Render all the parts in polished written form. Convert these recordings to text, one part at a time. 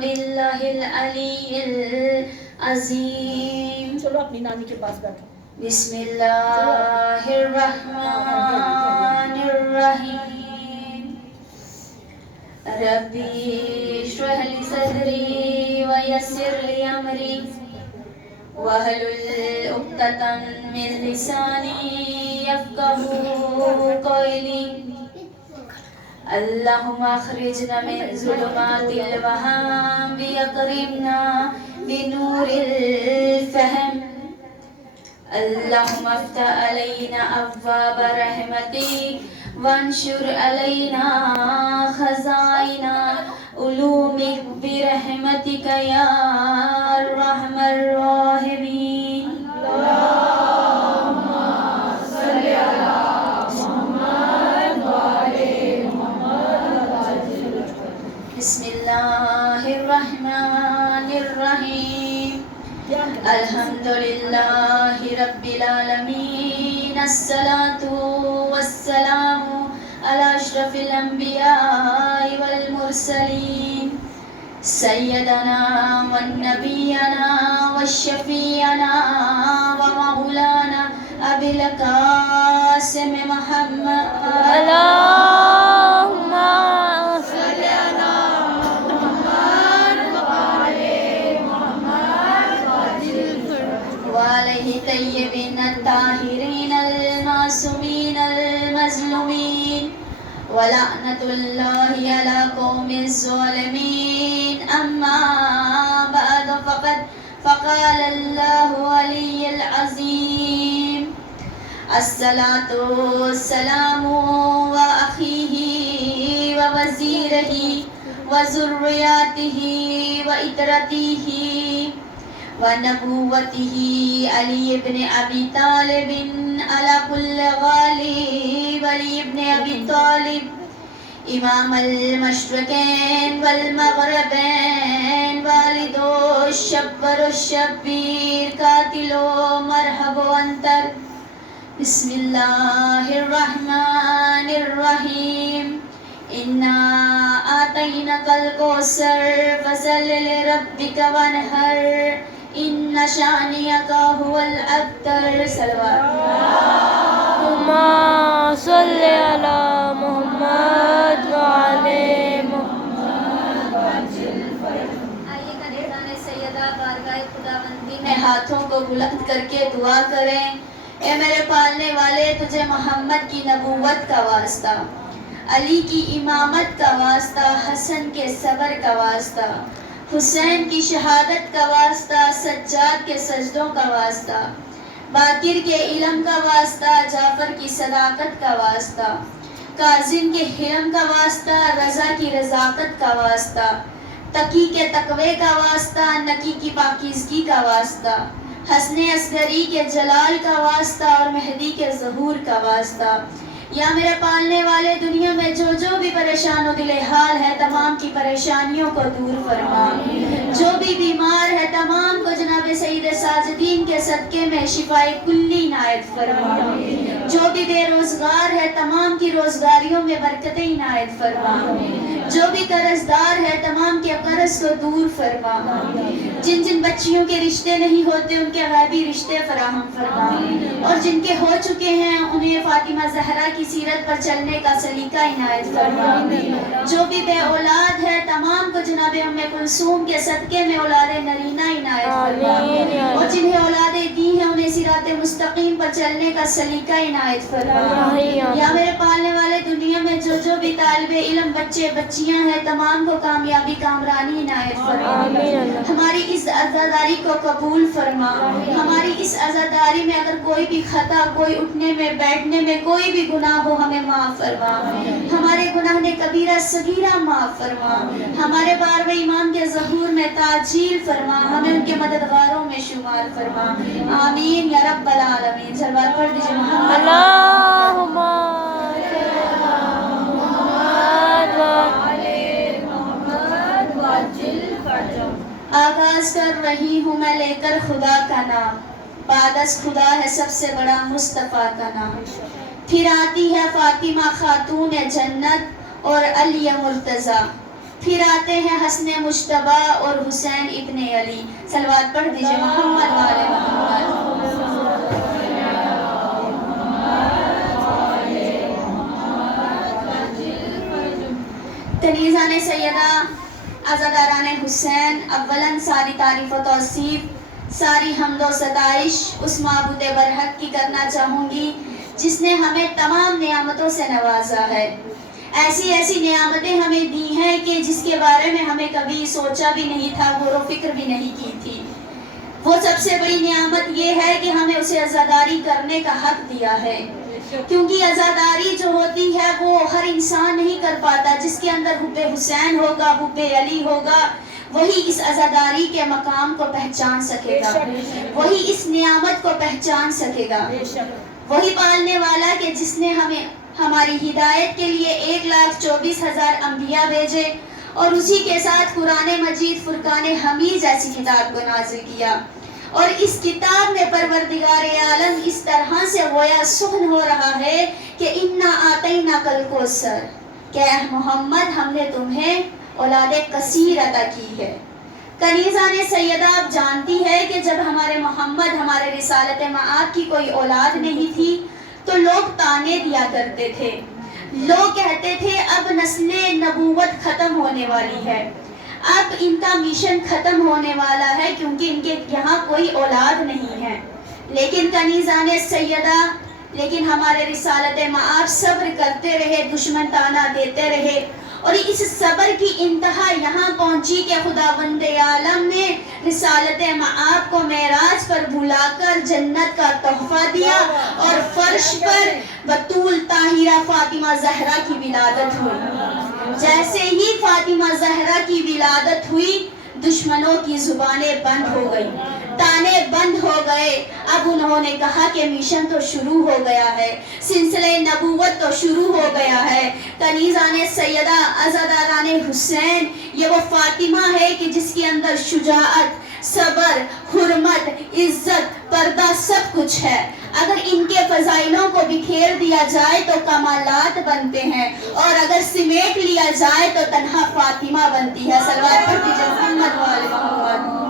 باللہ العلی العظیم. چلو اپنی نانی کے پاس بیٹھو. بسم اللہ الرحمن الرحیم. ربی اشرح لی صدری ویسر لی امری واحلل عقدۃ من لسانی یفقہوا قولی. اللہم اخرجنا من ظلمات الوہم واکرمنا بنور الفہم. اللہم افتح علینا ابواب رحمتک وانشر علینا خزائن علومک برحمتک یا ارحم الراحمین. بسم اللہ الرحمن الرحیم. الحمدللہ رب العالمین. الصلاۃ والسلام علی اشرف الانبیاء والمرسلین سیدنا ونبینا وشفیعنا ومولانا ابی القاسم محمد. اللہم وعلیہ طیبین الطاہرین المعصومین المظلومین ولعنۃ اللہ علی قوم الظالمین. اما بعد فقال اللہ علی العظیم. الصلاۃ والسلام وأخیہ ووزیرہ وذریاتہ وعترتہ ونبوته علی ابن ابی طالب علی کل غالی ولی ابن ابی طالب امام المشرقین والمغربین والد الشبر الشبیر قاتل مرحب انتر. بسم اللہ الرحمن الرحیم. انا آتینک الکوثر فصل لربک وانحر ان شانئک هو الابتر. صلوات. اللہم صل علی محمد وعلی محمد. آئیے کنیزان سیدہ بارگاہ خداوندی میں ہاتھوں کو بلند کر کے دعا کریں. اے میرے پالنے والے تجھے محمد کی نبوت کا واسطہ، علی کی امامت کا واسطہ، حسن کے صبر کا واسطہ، حسین کی شہادت کا واسطہ، سجاد کے سجدوں کا واسطہ، باقر کے علم کا واسطہ، جعفر کی صداقت کا واسطہ، کاظم کے حلم کا واسطہ، رضا کی رضاقت کا واسطہ، تقی کے تقوی کا واسطہ، نقی کی پاکیزگی کا واسطہ، حسن اصغری کے جلال کا واسطہ اور مہدی کے ظہور کا واسطہ. یا میرے پالنے والے دنیا میں جو بھی پریشان و دل حال ہے تمام کی پریشانیوں کو دور فرما. جو بھی بیمار ہے تمام کو جناب سید ساجدین کے صدقے میں شفائے کلی عنایت فرما. جو بھی بے روزگار ہے تمام کی روزگاریوں میں برکتیں عنایت فرما. جو بھی قرض دار ہے تمام کے قرض کو دور فرما. جن جن بچیوں کے رشتے نہیں ہوتے ان کے غیبی رشتے فراہم فرما. اور جن کے ہو چکے ہیں انہیں فاطمہ زہرا کی سیرت پر چلنے کا سلیقہ عنایت فرما. جو بھی بے اولاد ہے تمام کو جناب ام کلثوم کے صدقے میں اولاد نرینہ عنایت فرما. اور جنہیں اولادیں دی ہیں انہیں صراط مستقیم پر چلنے کا سلیقہ عنایت فرما. یا میرے پالنے والے دنیا میں جو بھی طالب علم بچے بچیاں ہیں تمام کو کامیابی کامرانی عنایت فرما. ہماری اس عزاداری کو قبول فرما. ہماری اس عزاداری میں اگر کوئی بھی خطا، کوئی اٹھنے میں بیٹھنے میں کوئی بھی گناہ ہو ہمیں معاف فرما. ہمارے گناہ نے کبیرہ صغیرہ معاف فرما. ہمارے بارہویں امام کے ظہور میں تاجیل فرما. ہمیں ان کے مددگاروں میں شمار فرما. آمین یا رب العالمین. صلوات پڑھ دیجیے محمد. اللہم آغاز کر رہی ہوں میں لے کر خدا کا نام، بعد از خدا ہے سب سے بڑا مصطفیٰ کا نام. پھر آتی ہے فاطمہ خاتون جنت اور علی مرتضیٰ. پھر آتے ہیں حسن مجتبیٰ اور حسین ابن علی. صلوات پڑھ دیجئے محمد والے محمد. کنیزان سیدہ، عزاداران حسین، اولاً ساری تعریف و توصیف، ساری حمد و ستائش اس معبود برحق کی کرنا چاہوں گی جس نے ہمیں تمام نعمتوں سے نوازا ہے. ایسی ایسی نعمتیں ہمیں دی ہیں کہ جس کے بارے میں ہمیں کبھی سوچا بھی نہیں تھا، غور و فکر بھی نہیں کی تھی. وہ سب سے بڑی نعمت یہ ہے کہ ہمیں اسے عزاداری کرنے کا حق دیا ہے، کیونکہ عزاداری جو ہوتی ہے وہ ہر انسان نہیں کر پاتا. جس کے اندر حب حسین ہوگا، حب علی ہوگا، وہی اس عزاداری کے مقام کو پہچان سکے گا، وہی اس نعمت کو پہچان سکے گا. وہی پالنے والا کہ جس نے ہمیں ہماری ہدایت کے لیے 1,24,000 انبیاء بھیجے اور اسی کے ساتھ قرآن مجید فرقان حمید جیسی کتاب کو نازل کیا. اور اس کتاب میں پروردگار عالم اس طرح سے گویا سخن ہو رہا ہے کہ اِنَّا أَعْطَيْنَاكَ الْكَوْثَرَ، کہ اے محمد ہم نے تمہیں اولاد کثیر عطا کی ہے. کنیزان سیدہ، آپ جانتی ہے کہ جب ہمارے محمد، ہمارے رسالت مآب کی کوئی اولاد نہیں تھی تو لوگ تانے دیا کرتے تھے. لوگ کہتے تھے اب نسل نبوت ختم ہونے والی ہے، اب ان کا مشن ختم ہونے والا ہے کیونکہ ان کے یہاں کوئی اولاد نہیں ہے. لیکن کنیزان سیدہ، لیکن ہمارے رسالت مآب صبر کرتے رہے، دشمن تانا دیتے رہے، اور اس صبر کی انتہا یہاں پہنچی کہ خداوند عالم نے رسالت مآب کو معراج پر بھلا کر جنت کا تحفہ دیا اور فرش پر بطول طاہرہ فاطمہ زہرا کی ولادت ہوئی. جیسے ہی فاطمہ زہرا کی ولادت ہوئی، دشمنوں کی زبانیں بند ہو گئی، تانے بند ہو گئے. اب انہوں نے کہا کہ مشن تو شروع ہو گیا ہے، سلسلہ نبوت تو شروع ہو گیا ہے. کنیزان سیدہ، عزاداران حسین، یہ وہ فاطمہ ہے کہ جس کے اندر شجاعت، صبر، حرمت، عزت، پردہ سب کچھ ہے. اگر ان کے فضائلوں کو بکھیر دیا جائے تو کمالات بنتے ہیں، اور اگر سمیٹ لیا جائے تو تنہا فاطمہ بنتی ہے. صلوات پڑھ دیجئے محمد والے محمد.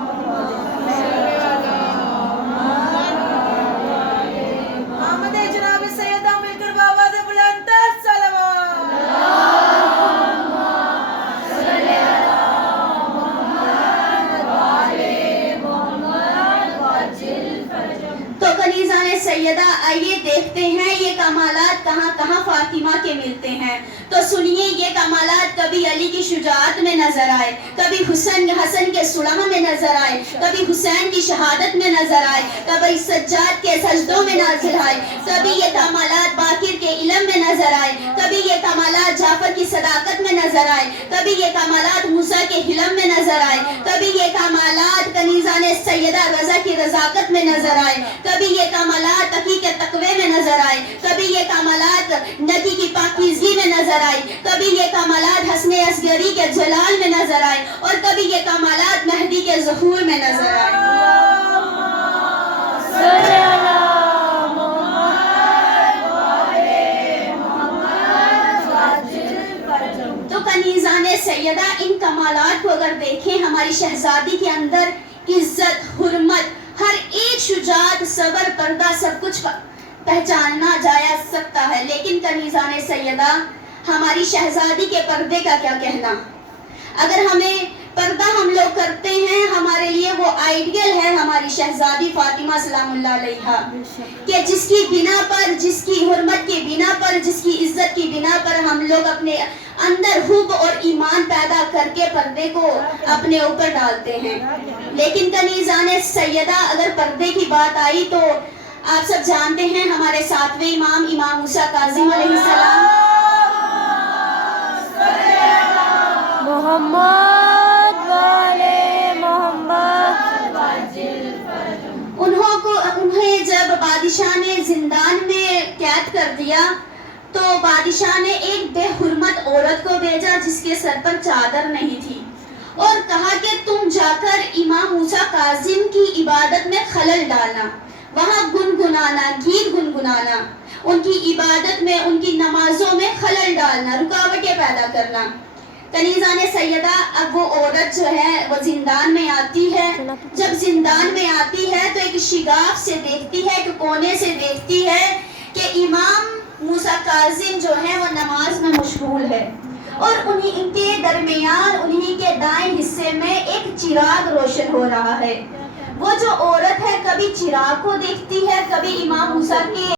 سیدہ، آئیے دیکھتے ہیں یہ کمالات کہاں کہاں فاطمہ کے ملتے ہیں. تو سنیے، یہ کمالات کبھی علی کی شجاعت میں نظر آئے، کبھی حسن کے صلح میں نظر آئے، کبھی حسین کی شہادت میں نظر آئے، کبھی سجاد کے سجدوں میں نازل آئے، کبھی یہ کمالات باقر کے علم میں نظر آئے، کبھی یہ کمالات جعفر کی صداقت میں نظر آئے، کبھی یہ کمالات موسیٰ کے حلم میں نظر آئے، کبھی یہ کمالات کنیزان سیدہ رضا کی رضاقت میں نظر آئے، کبھی یہ کمالات تقی کے تقوی میں نظر آئے، کبھی یہ کمالات نبی کی پاکیزگی میں نظر آئے، کبھی یہ کمالات حسن اصغری کے جلال میں نظر آئے، اور کبھی یہ کمالات مہدی کے ظہور میں نظر آئے. تو کنیزان سیدہ، ان کمالات کو اگر دیکھیں، ہماری شہزادی کے اندر عزت، حرمت، ہر ایک شجاعت، صبر، پردہ سب کچھ پہچاننا جایا سکتا ہے. لیکن کنیزان سیدہ، ہماری شہزادی کے پردے کا کیا کہنا؟ اگر ہمیں پردہ ہم لوگ کرتے ہیں، ہمارے لیے وہ آئیڈیل ہے ہماری شہزادی فاطمہ سلام اللہ علیہا، کہ جس کی بنا پر، جس کی حرمت کی بنا پر، جس کی عزت کی بنا پر ہم لوگ اپنے اندر حب اور ایمان پیدا کر کے پردے کو اپنے اوپر ڈالتے ہیں. لیکن کنیزان سیدہ، اگر پردے کی بات آئی تو آپ سب جانتے ہیں ہمارے 7ویں امام، امام موسیٰ کاظم علیہ السلام، محمد والے محمد، انہیں جب بادشاہ نے زندان میں قید کر دیا تو بادشاہ نے ایک بے حرمت عورت کو بھیجا جس کے سر پر چادر نہیں تھی، اور کہا کہ تم جا کر امام موسیٰ کاظم کی عبادت میں خلل ڈالنا، وہاں گنگنانا، گیت گنگنانا، ان کی عبادت میں، ان کی نمازوں میں خلل ڈالنا، رکاوٹیں پیدا کرنا. کنیزہ نے سیدہ اب وہ عورت جو ہے وہ زندان میں آتی ہے. جب زندان میں آتی ہے تو ایک شگاف سے دیکھتی ہے، ایک کونے سے دیکھتی ہے کہ امام موسیٰ کاظم جو ہے وہ نماز میں مشغول ہے، اور ان کے درمیان انہی کے دائیں حصے میں ایک چراغ روشن ہو رہا ہے. وہ جو عورت ہے کبھی چراغ کو دیکھتی ہے، کبھی امام موسیٰ کے